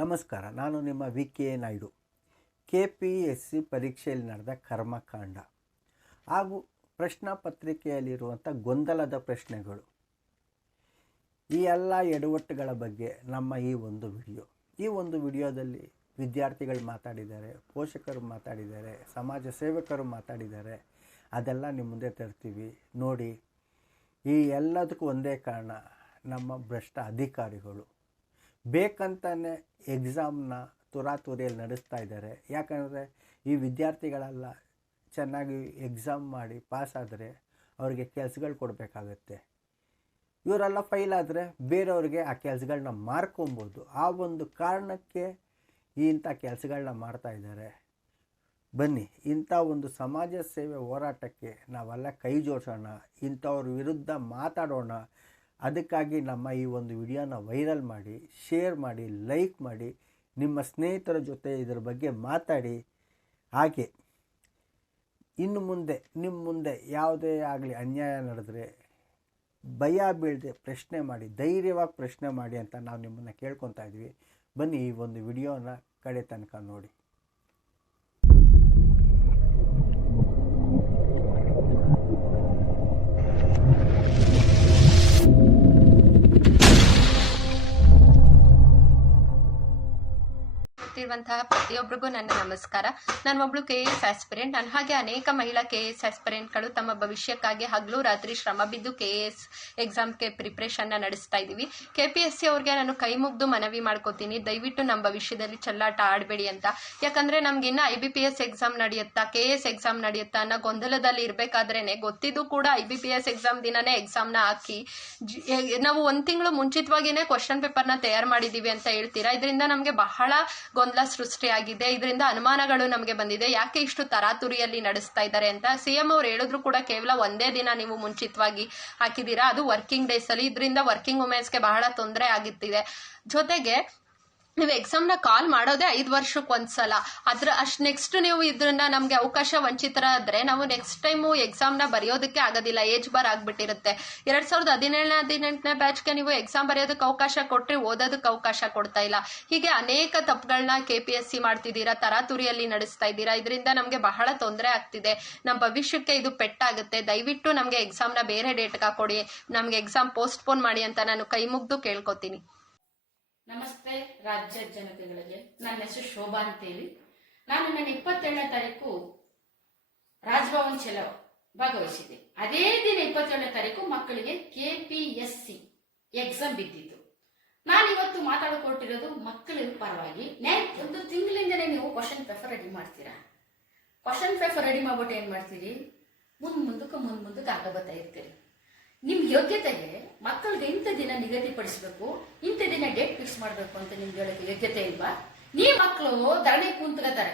ನಮಸ್ಕಾರ. ನಾನು ನಿಮ್ಮ ವಿ.ಕೆ. ನಾಯ್ಡು. KPSC ಪರೀಕ್ಷೆಯಲ್ಲಿ ನಡೆದ ಕರ್ಮಕಾಂಡ ಹಾಗೂ ಪ್ರಶ್ನಾ ಪತ್ರಿಕೆಯಲ್ಲಿರುವಂಥ ಗೊಂದಲದ ಪ್ರಶ್ನೆಗಳು, ಈ ಎಲ್ಲ ಎಡವಟ್ಟುಗಳ ಬಗ್ಗೆ ನಮ್ಮ ಈ ಒಂದು ವಿಡಿಯೋದಲ್ಲಿ ವಿದ್ಯಾರ್ಥಿಗಳು ಮಾತಾಡಿದ್ದಾರೆ, ಪೋಷಕರು ಮಾತಾಡಿದ್ದಾರೆ, ಸಮಾಜ ಸೇವಕರು ಮಾತಾಡಿದ್ದಾರೆ. ಅದೆಲ್ಲ ನಿಮ್ಮ ಮುಂದೆ ತರ್ತೀವಿ ನೋಡಿ. ಈ ಎಲ್ಲದಕ್ಕೂ ಒಂದೇ ಕಾರಣ, ನಮ್ಮ ಭ್ರಷ್ಟ ಅಧಿಕಾರಿಗಳು ಬೇಕಂತಾನೆ ಎಕ್ಸಾಮ್ನ ತುರಾತುರಿಯಲ್ಲಿ ನಡೆಸ್ತಾ ಇದ್ದಾರೆ. ಯಾಕಂದರೆ ಈ ವಿದ್ಯಾರ್ಥಿಗಳೆಲ್ಲ ಚೆನ್ನಾಗಿ ಎಕ್ಸಾಮ್ ಮಾಡಿ ಪಾಸ್ ಆದರೆ ಅವರಿಗೆ ಕೆಲಸಗಳು ಕೊಡಬೇಕಾಗತ್ತೆ. ಇವರೆಲ್ಲ ಫೈಲ್ ಆದರೆ ಬೇರೆಯವ್ರಿಗೆ ಆ ಕೆಲಸಗಳನ್ನ ಮಾರ್ಕೊಬೋದು. ಆ ಒಂದು ಕಾರಣಕ್ಕೆ ಇಂಥ ಕೆಲಸಗಳನ್ನ ಮಾಡ್ತಾ ಇದ್ದಾರೆ. ಬನ್ನಿ, ಇಂಥ ಒಂದು ಸಮಾಜ ಸೇವೆ ಹೋರಾಟಕ್ಕೆ ನಾವೆಲ್ಲ ಕೈ ಜೋಡಿಸೋಣ, ಇಂಥವ್ರ ವಿರುದ್ಧ ಮಾತಾಡೋಣ. ಅದಕ್ಕಾಗಿ ನಮ್ಮ ಈ ಒಂದು ವಿಡಿಯೋನ ವೈರಲ್ ಮಾಡಿ, ಶೇರ್ ಮಾಡಿ, ಲೈಕ್ ಮಾಡಿ, ನಿಮ್ಮ ಸ್ನೇಹಿತರ ಜೊತೆ ಇದರ ಬಗ್ಗೆ ಮಾತಾಡಿ. ಹಾಗೆ ಇನ್ನು ಮುಂದೆ ನಿಮ್ಮ ಮುಂದೆ ಯಾವುದೇ ಆಗಲಿ ಅನ್ಯಾಯ ನಡೆದರೆ ಭಯ ಬೀಳದೆ ಪ್ರಶ್ನೆ ಮಾಡಿ, ಧೈರ್ಯವಾಗಿ ಪ್ರಶ್ನೆ ಮಾಡಿ ಅಂತ ನಾವು ನಿಮ್ಮನ್ನು ಕೇಳ್ಕೊತಾ ಇದ್ವಿ. ಬನ್ನಿ, ಈ ಒಂದು ವಿಡಿಯೋನ ಕಡೆ ತನಕ ನೋಡಿ. ಪ್ರತಿಯೊಬ್ಬರಿಗೂ ನನ್ನ ನಮಸ್ಕಾರ. ನಾನು ಒಬ್ಳು KS ಆಸ್ಪಿರೆಂಟ್. ನಾನು ಹಾಗೆ ಅನೇಕ ಮಹಿಳಾ KS ಆಸ್ಪಿರೆಂಟ್ಗಳು ತಮ್ಮ ಭವಿಷ್ಯಕ್ಕಾಗಿ ಹಗಲು ರಾತ್ರಿ ಶ್ರಮ ಬಿದ್ದು KS ಎಕ್ಸಾಮ್ಗೆ ಪ್ರಿಪ್ರೇಷನ್ ನಡೆಸ್ತಾ ಇದ್ದೀವಿ. KPSC ಅವ್ರಿಗೆ ನಾನು ಕೈ ಮುಗ್ದು ಮನವಿ ಮಾಡ್ಕೋತೀನಿ, ದಯವಿಟ್ಟು ನಮ್ಮ ಭವಿಷ್ಯದಲ್ಲಿ ಚೆಲ್ಲಾಟ ಆಡಬೇಡಿ ಅಂತ. ಯಾಕಂದ್ರೆ ನಮ್ಗೆ ಇನ್ನ IBPS ಎಕ್ಸಾಮ್ ನಡೆಯುತ್ತಾ, KS ಎಕ್ಸಾಮ್ ನಡೆಯುತ್ತಾ ಅನ್ನೋ ಗೊಂದಲದಲ್ಲಿ ಇರ್ಬೇಕಾದ್ರೇನೆ, ಗೊತ್ತಿದ್ದು ಕೂಡ IBPS ಎಕ್ಸಾಮ್ ದಿನನೇ ಎಕ್ಸಾಮ್ನ ಹಾಕಿ ನಾವು 1 ತಿಂಗಳು ಮುಂಚಿತವಾಗಿನೇ ಕ್ವಶನ್ ಪೇಪರ್ನ ತಯಾರು ಮಾಡಿದೀವಿ ಅಂತ ಹೇಳ್ತೀರಾ. ಇದರಿಂದ ನಮ್ಗೆ ಬಹಳ ಗೊಂದಲ ಸೃಷ್ಟಿಯಾಗಿದೆ. ಇದರಿಂದ ಅನುಮಾನಗಳು ನಮಗೆ ಬಂದಿದೆ, ಯಾಕೆ ಇಷ್ಟು ತರಾತುರಿಯಲ್ಲಿ ನಡೆಸ್ತಾ ಇದ್ದಾರೆ ಅಂತ. CM ಅವ್ರು ಹೇಳಿದ್ರು ಕೂಡ ಕೇವಲ 1 ದಿನ ನೀವು ಮುಂಚಿತವಾಗಿ ಹಾಕಿದೀರಾ, ಅದು ವರ್ಕಿಂಗ್ ಡೇಸ್ ಅಲ್ಲಿ. ಇದರಿಂದ ವರ್ಕಿಂಗ್ ವುಮೆನ್ಸ್ಗೆ ಬಹಳ ತೊಂದರೆ ಆಗುತ್ತಿದೆ. ಜೊತೆಗೆ ನೀವು ಎಕ್ಸಾಮ್ನ ಕಾಲ್ ಮಾಡೋದೇ 5 ವರ್ಷಕ್ಕೊಂದ್ಸಲ. ನೆಕ್ಸ್ಟ್ ನೀವು ಇದನ್ನ ನಮ್ಗೆ ಅವಕಾಶ ವಂಚಿತರಾದ್ರೆ ನಾವು ನೆಕ್ಸ್ಟ್ ಟೈಮು ಎಕ್ಸಾಮ್ನ ಬರೆಯೋದಕ್ಕೆ ಆಗೋದಿಲ್ಲ, ಏಜ್ ಬಾರ್ ಆಗ್ಬಿಟ್ಟಿರುತ್ತೆ. 2017-18ನೇ ಬ್ಯಾಚ್ಗೆ ನೀವು ಎಕ್ಸಾಮ್ ಬರೆಯೋದಕ್ಕೆ ಅವಕಾಶ ಕೊಟ್ರೆ ಓದೋದಕ್ಕೆ ಅವಕಾಶ ಕೊಡ್ತಾ ಇಲ್ಲ. ಹೀಗೆ ಅನೇಕ ತಪ್ಪುಗಳನ್ನ KPSC ಮಾಡ್ತಿದ್ದೀರಾ, ತರಾತುರಿಯಲ್ಲಿ ನಡೆಸ್ತಾ ಇದ್ದೀರಾ. ಇದರಿಂದ ನಮ್ಗೆ ಬಹಳ ತೊಂದರೆ ಆಗ್ತಿದೆ, ನಮ್ಮ ಭವಿಷ್ಯಕ್ಕೆ ಇದು ಪೆಟ್ಟಾಗುತ್ತೆ. ದಯವಿಟ್ಟು ನಮ್ಗೆ ಎಕ್ಸಾಮ್ನ ಬೇರೆ ಡೇಟ್ಗೆ ಹಾಕೊಡಿ, ನಮ್ಗೆ ಎಕ್ಸಾಮ್ ಪೋಸ್ಟ್ಪೋನ್ ಮಾಡಿ ಅಂತ ನಾನು ಕೈ ಮುಗ್ದು ಕೇಳ್ಕೊತೀನಿ. ನಮಸ್ತೆ ರಾಜ್ಯ ಜನತೆಗಳಿಗೆ. ನನ್ನ ಹೆಸರು ಶೋಭಾ ಅಂತೇಳಿ. ನಾನು ನನ್ನ 27ನೇ ತಾರೀಕು ರಾಜಭವನ್ ಚಲೋ ಭಾಗವಹಿಸಿದ್ದೆ. ಅದೇ ದಿನ 27ನೇ ತಾರೀಕು ಮಕ್ಕಳಿಗೆ KPSC ಎಕ್ಸಾಮ್ ಬಿದ್ದಿತ್ತು. ನಾನು ಇವತ್ತು ಮಾತಾಡಿಕೊಟ್ಟಿರೋದು ಮಕ್ಕಳ ಪರವಾಗಿ. 1 ತಿಂಗಳಿಂದನೇ ನೀವು ಕ್ವಶನ್ ಪೇಪರ್ ರೆಡಿ ಮಾಡ್ತೀರಾ. ಕ್ವಶನ್ ಪೇಪರ್ ರೆಡಿ ಮಾಡ್ಬಿಟ್ಟು ಏನ್ ಮಾಡ್ತೀರಿ, ಮುಂದಕ್ಕೆ ಆಗಬತ್ತಾ ಇರ್ತೀರಿ. ನಿಮ್ ಯೋಗ್ಯತೆಗೆ ಮಕ್ಕಳಿಗೆ ಇಂಥ ದಿನ ನಿಗದಿಪಡಿಸಬೇಕು, ಇಂಥ ದಿನ ಡೇಟ್ ಫಿಕ್ಸ್ ಮಾಡಬೇಕು ಅಂತ ನಿಮ್ಗೆ ಹೇಳಕ್ಕೆ ಯೋಗ್ಯತೆ ಇಲ್ವಾ? ನೀವು ಮಕ್ಕಳು ಧರಣಿ ಕೂತ್ಕೋತಾರೆ.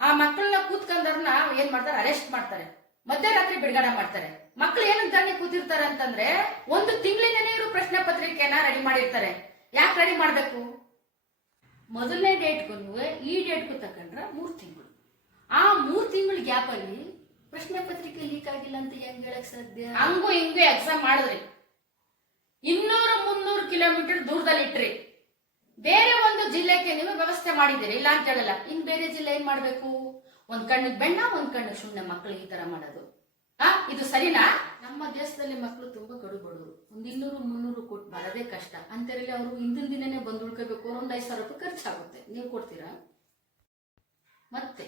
ಆ ಮಕ್ಕಳನ್ನ ಕೂತ್ಕೊಂಡವ್ರನ್ನ ಏನ್ ಮಾಡ್ತಾರೆ, ಅರೆಸ್ಟ್ ಮಾಡ್ತಾರೆ, ಮಧ್ಯರಾತ್ರಿ ಬಿಡುಗಡೆ ಮಾಡ್ತಾರೆ. ಮಕ್ಕಳು ಏನಂತ ಧರಣಿ ಕೂತಿರ್ತಾರೆ ಅಂತಂದ್ರೆ 1 ತಿಂಗಳಿಂದನೇ ಇವರು ಪ್ರಶ್ನೆ ಪತ್ರಿಕೆಯನ್ನ ರೆಡಿ ಮಾಡಿರ್ತಾರೆ. ಯಾಕೆ ರೆಡಿ ಮಾಡ್ಬೇಕು? ಮೊದಲನೇ ಡೇಟ್ಗೂ ಈ ಡೇಟ್ಗೂ ತಕೊಂಡ್ರೆ 3 ತಿಂಗಳು. ಆ 3 ತಿಂಗಳ ಗ್ಯಾಪ್ ಅಲ್ಲಿ ಪ್ರಶ್ನೆ ಪತ್ರಿಕೆ ಲೀಕ್ ಆಗಿಲ್ಲ ಅಂತ ಹೆಂಗ್ ಹೇಳಕ್ ಸಾಧ್ಯ? ಹಂಗೂ ಹಿಂಗೂ ಎಕ್ಸಾಮ್ ಮಾಡಿದ್ರಿ, 200-300 ಕಿಲೋಮೀಟರ್ ದೂರದಲ್ಲಿ ಇಟ್ರಿ. ಬೇರೆ ಒಂದು ಜಿಲ್ಲೆಗೆ ನೀವು ವ್ಯವಸ್ಥೆ ಮಾಡಿದಿರಿ, ಇಲ್ಲ ಅಂತ ಹೇಳಲ್ಲ. ಇನ್ ಬೇರೆ ಜಿಲ್ಲೆ ಏನ್ ಮಾಡ್ಬೇಕು? ಒಂದ್ ಕಣ್ಣಿಗೆ ಬೆಣ್ಣ, ಒಂದ್ ಕಣ್ಣಿಗೆ ಸುಮ್ನೆ ಮಕ್ಕಳಿಗೆ ಈ ತರ ಮಾಡೋದು ಇದು ಸರಿನಾ? ನಮ್ಮ ದೇಶದಲ್ಲಿ ಮಕ್ಕಳು ತುಂಬಾ ಕಡು ಬಡವರು. 200-300 ಕೊಟ್ಟು ಬರೋದೇ ಕಷ್ಟ. ಅಂತೇಳಿ ಅವರು ಹಿಂದಿನ ದಿನನೇ ಬಂದು ಉಳ್ಕೋಬೇಕು, ಒಂದು 5,000 ರೂಪಾಯಿ ಖರ್ಚಾಗುತ್ತೆ. ನೀವು ಕೊಡ್ತೀರಾ? ಮತ್ತೆ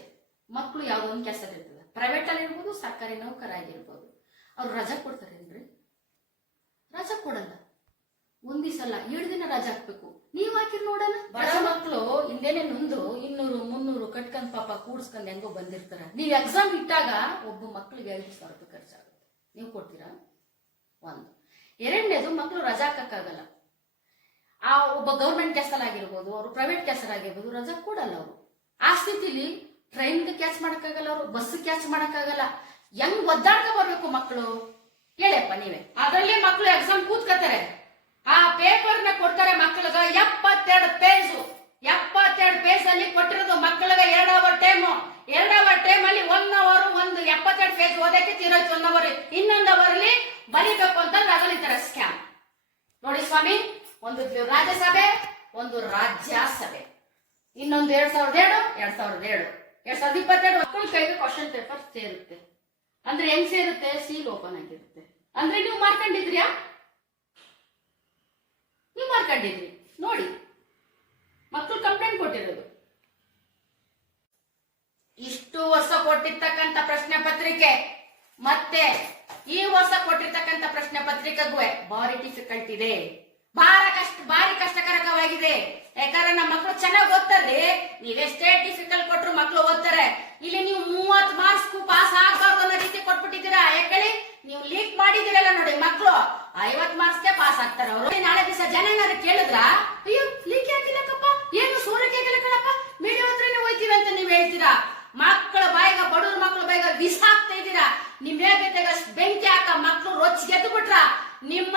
ಮಕ್ಕಳು ಯಾವ್ದೋ ಒಂದು ಕೆಲಸ ಇರ್ತದೆ, ಪ್ರೈವೇಟ್ ಅಲ್ಲಿ ಇರ್ಬೋದು, ಸರ್ಕಾರಿ ನೌಕರಾಗಿರ್ಬೋದು. ಅವ್ರು ರಜಾ ಕೊಡ್ತಾರೇನ್ರಿ? ರಜಾ ಕೊಡಲ್ಲ. 1 ದಿವಸ ಅಲ್ಲ, 7 ದಿನ ರಜಾ ಹಾಕ್ಬೇಕು. ನೀವ್ ಹಾಕಿರ್ ನೋಡೋಣ. ಬಡ ಮಕ್ಕಳು ಹಿಂದೇನೆ ನೊಂದು 200-300 ಕಟ್ಕೊಂಡ್ ಪಾಪ ಕೂಡ್ಸ್ಕೊಂಡ್ ಹೆಂಗೋ ಬಂದಿರ್ತಾರ. ನೀವ್ ಎಕ್ಸಾಮ್ ಇಟ್ಟಾಗ ಒಬ್ಬ ಮಕ್ಳಿಗೆ 5,000 ರೂಪಾಯಿ ಖರ್ಚಾಗುತ್ತೆ. ನೀವು ಕೊಡ್ತೀರಾ? 1. 2ನೇದು, ಮಕ್ಕಳು ರಜಾ ಹಾಕಕ್ಕಾಗಲ್ಲ. ಆ ಒಬ್ಬ ಗೌರ್ಮೆಂಟ್ ಕೆಲಸ ಆಗಿರ್ಬೋದು, ಅವ್ರು ಪ್ರೈವೇಟ್ ಕೆಲಸ ಆಗಿರ್ಬೋದು, ರಜಾ ಕೊಡಲ್ಲ ಅವರು. ಆ ಸ್ಥಿತಿಲಿ ಟ್ರೈನ್ ಕ್ಯಾಚ್ ಮಾಡಕ್ಕಾಗಲ್ಲ, ಅವರು ಬಸ್ ಕ್ಯಾಚ್ ಮಾಡಕ್ಕಾಗಲ್ಲ. ಹೆಂಗ್ ಒದ್ದಾಡ್ಕ ಬರ್ಬೇಕು ಮಕ್ಕಳು? ಹೇಳಪ್ಪ ನೀವೇ. ಅದರಲ್ಲಿ ಮಕ್ಕಳು ಎಕ್ಸಾಮ್ ಕೂತ್ಕೋತಾರೆ, ಆ ಪೇಪರ್ನ ಕೊಡ್ತಾರೆ ಮಕ್ಕಳಿಗೆ 72 ಪೇಜು. 72 ಪೇಜ್ ಅಲ್ಲಿ ಕೊಟ್ಟಿರೋದು ಮಕ್ಕಳಿಗೆ 2 ಅವರ್ ಟೈಮು. 2 ಅವರ್ ಟೈಮ್ ಅಲ್ಲಿ 1 ಅವರ್ ಒಂದು 72 ಪೇಜ್ ಓದಕ್ಕೆ ತೀರೋಯ್ತು. 1 ಅವರ್. ಇನ್ನೊಂದು ಅವರ್ ಅಲ್ಲಿ ಬರೀಬೇಕು ಅಂತ ಅಗಲಿತಾರೆ ಸ್ಕ್ಯಾಮ್. ನೋಡಿ ಸ್ವಾಮಿ, ಒಂದು ರಾಜ್ಯಸಭೆ, ಒಂದು ರಾಜ್ಯಸಭೆ. ಇನ್ನೊಂದು 2007, 2022 ಮಕ್ಕಳ ಕೈಗೆ ಕ್ವಶನ್ ಪೇಪರ್ ಸೇರುತ್ತೆ. ಅಂದ್ರೆ ಹೆಂಗ್ ಸೇರುತ್ತೆ? ಸೀಲ್ ಓಪನ್ ಆಗಿರುತ್ತೆ. ಅಂದ್ರೆ ನೀವು ಮಾರ್ಕೊಂಡಿದ್ರಿಯಾ? ನೀವು ಮಾರ್ಕೊಂಡಿದ್ರಿ ನೋಡಿ, ಮಕ್ಕಳು ಕಂಪ್ಲೇಂಟ್ ಕೊಟ್ಟಿರೋದು. ಇಷ್ಟು ವರ್ಷ ಕೊಟ್ಟಿರ್ತಕ್ಕಂಥ ಪ್ರಶ್ನೆ ಪತ್ರಿಕೆ ಮತ್ತೆ ಈ ವರ್ಷ ಕೊಟ್ಟಿರ್ತಕ್ಕಂಥ ಪ್ರಶ್ನೆ ಪತ್ರಿಕೆಗೂ ಭಾರಿ ಡಿಫಿಕಲ್ಟ್ ಇದೆ, ಭಾರಿ ಕಷ್ಟಕರಕವಾಗಿದೆ. ಯಾಕಂದ್ರೆ ನಮ್ಮ ಮಕ್ಕಳು ಚೆನ್ನಾಗಿ ಓದ್ತಾರೆ. ನೀವೆಷ್ಟೇ ಡಿಫಿಕಲ್ಟ್ ಕೊಟ್ರು ಮಕ್ಕಳು ಓದ್ತಾರೆ. ಇಲ್ಲಿ ನೀವು 30 ಮಾರ್ಕ್ಸ್ ಪಾಸ್ ಆಗಬಾರ್ದು ಅನ್ನೋ ರೀತಿ ಕೊಟ್ಬಿಟ್ಟಿದ್ದೀರಾ. ಯಾಕಳಿ ನೀವು ಲೀಕ್ ಮಾಡಿದಿರಲ್ಲ ನೋಡಿ, ಮಕ್ಕಳು 50 ಮಾರ್ಕ್ಸ್ಗೆ ಪಾಸ್ ಆಗ್ತಾರೆ ಅವರು. ನಾಳೆ ದಿವಸ ಜನ ಏನಾದ್ರು ಕೇಳಿದ್ರ, ಅಯ್ಯೋ ಲೀಕ್ ಆಗಿಲ್ಲಕ್ಕಪ್ಪ, ಏನು ಸೂರಕ್ಕೆ ಆಗಿಲ್ಲ ಕಣಪ್ಪ, ಮೀಡಿಯಂ ಹತ್ರನೇ ಹೋಯ್ತೀವಿ ಅಂತ ನೀವ್ ಹೇಳ್ತೀರಾ. ಮಕ್ಕಳ ಬಾಯಿಗ, ಬಡವ್ರ ಮಕ್ಕಳ ಬಾಯಿಗ ವಿಷ ಹಾಕ್ತಾ ಇದ್ದೀರಾ. ನಿಮ್ ಹೇಗೆ ಬೆಂಕಿ ಹಾಕ ಮಕ್ಕಳು ರೊಚ್ಚಿ ಗೆದ್ದು ಬಿಟ್ರ ನಿಮ್ಮ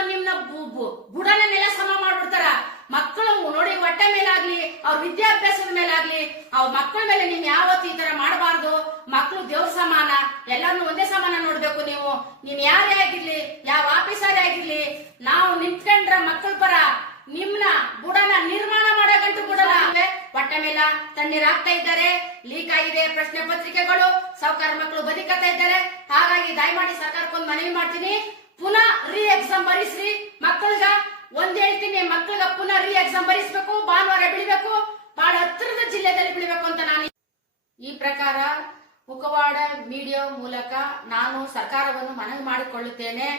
ಬುಡನೆಲ್ಲ ಸಮ ಮಾಡ್ಬಿಡ್ತಾರ. ಮಕ್ಕಳು ನೋಡಿ, ಹೊಟ್ಟೆ ಮೇಲಾಗ್ಲಿ, ಅವ್ರ ವಿದ್ಯಾಭ್ಯಾಸದ ಮೇಲಾಗ್ಲಿ, ಅವ್ರ ಮಕ್ಕಳ ಮೇಲೆ ನೀವ್ ಯಾವತ್ತು ಈ ತರ ಮಾಡಬಾರ್ದು. ಮಕ್ಕಳು ದೇವ್ರ ಸಮಾನ, ಎಲ್ಲಾನು ಒಂದೇ ಸಮಾನ ನೋಡ್ಬೇಕು. ನೀವ್ ಯಾರೇ ಆಗಿರ್ಲಿ, ಯಾವ ಆಫೀಸರೇ ಆಗಿರ್ಲಿ, ನಾವು ನಿಂತ್ಕೊಂಡ್ರ ಮಕ್ಕಳ ಪರ ನಿಮ್ನ ಬುಡನ ನಿರ್ಮಾಣ ಮಾಡಗಂಟು ಬುಡನ ಹೊಟ್ಟೆ ಮೇಲ ತಣ್ಣೀರ್ ಹಾಕ್ತಾ ಇದ್ದಾರೆ. ಲೀಕ್ ಆಗಿದೆ ಪ್ರಶ್ನೆ ಪತ್ರಿಕೆಗಳು, ಸಾವುಕಾರ ಮಕ್ಕಳು ಬದುಕತಾ ಇದ್ದಾರೆ. ಹಾಗಾಗಿ ದಯಮಾಡಿ ಸರ್ಕಾರಕ್ಕೊಂದು ಮನವಿ ಮಾಡ್ತೀನಿ, ಪುನಃ ರೀ ಎಕ್ಸಾಮ್ ಬರೀಸ್ರಿ. ಮಕ್ಕಳಿಗ ಒಂದ್ ಹೇಳ್ತೀನಿ, ಮಕ್ಕಳಿಗ ಪುನಃ ರೀ ಎಕ್ಸಾಮ್ ಬರೀಸ್ಬೇಕು. ಭಾನುವಾರ ಬಿಡಬೇಕು, ಬಹಳ ಹತ್ತಿರದ ಜಿಲ್ಲೆದಲ್ಲಿ ಬಿಡಬೇಕು ಅಂತ ನಾನು ಈ ಪ್ರಕಾರ ಮುಖವಾಡ ಮೀಡಿಯಾ ಮೂಲಕ ನಾನು ಸರ್ಕಾರವನ್ನು ಮನವಿ ಮಾಡಿಕೊಳ್ಳುತ್ತೇನೆ.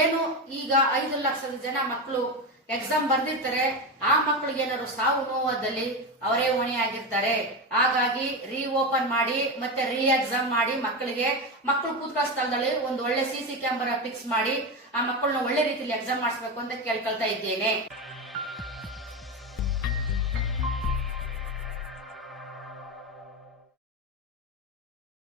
ಏನು ಈಗ 5 ಲಕ್ಷದ ಜನ ಮಕ್ಕಳು ಎಕ್ಸಾಮ್ ಬರ್ದಿರ್ತಾರೆ, ಆ ಮಕ್ಕಳಿಗೆ ಏನಾದ್ರು ಸಾವು ನೋವಾದಲ್ಲಿ ಅವರೇ ಹೊಣೆಯಾಗಿರ್ತಾರೆ. ಹಾಗಾಗಿ ರೀ ಓಪನ್ ಮಾಡಿ ಮತ್ತೆ ರೀ ಎಕ್ಸಾಮ್ ಮಾಡಿ ಮಕ್ಕಳು ಕೂತ್ಕೊಳ್ಳೋ ಸ್ಥಳದಲ್ಲಿ ಒಂದು ಒಳ್ಳೆ CC ಕ್ಯಾಮೆರಾ ಫಿಕ್ಸ್ ಮಾಡಿ ಆ ಮಕ್ಕಳನ್ನ ಒಳ್ಳೆ ರೀತಿಯಲ್ಲಿ ಎಕ್ಸಾಮ್ ಮಾಡಿಸ್ಬೇಕು ಅಂತ ಕೇಳ್ಕೊಳ್ತಾ ಇದ್ದೇನೆ.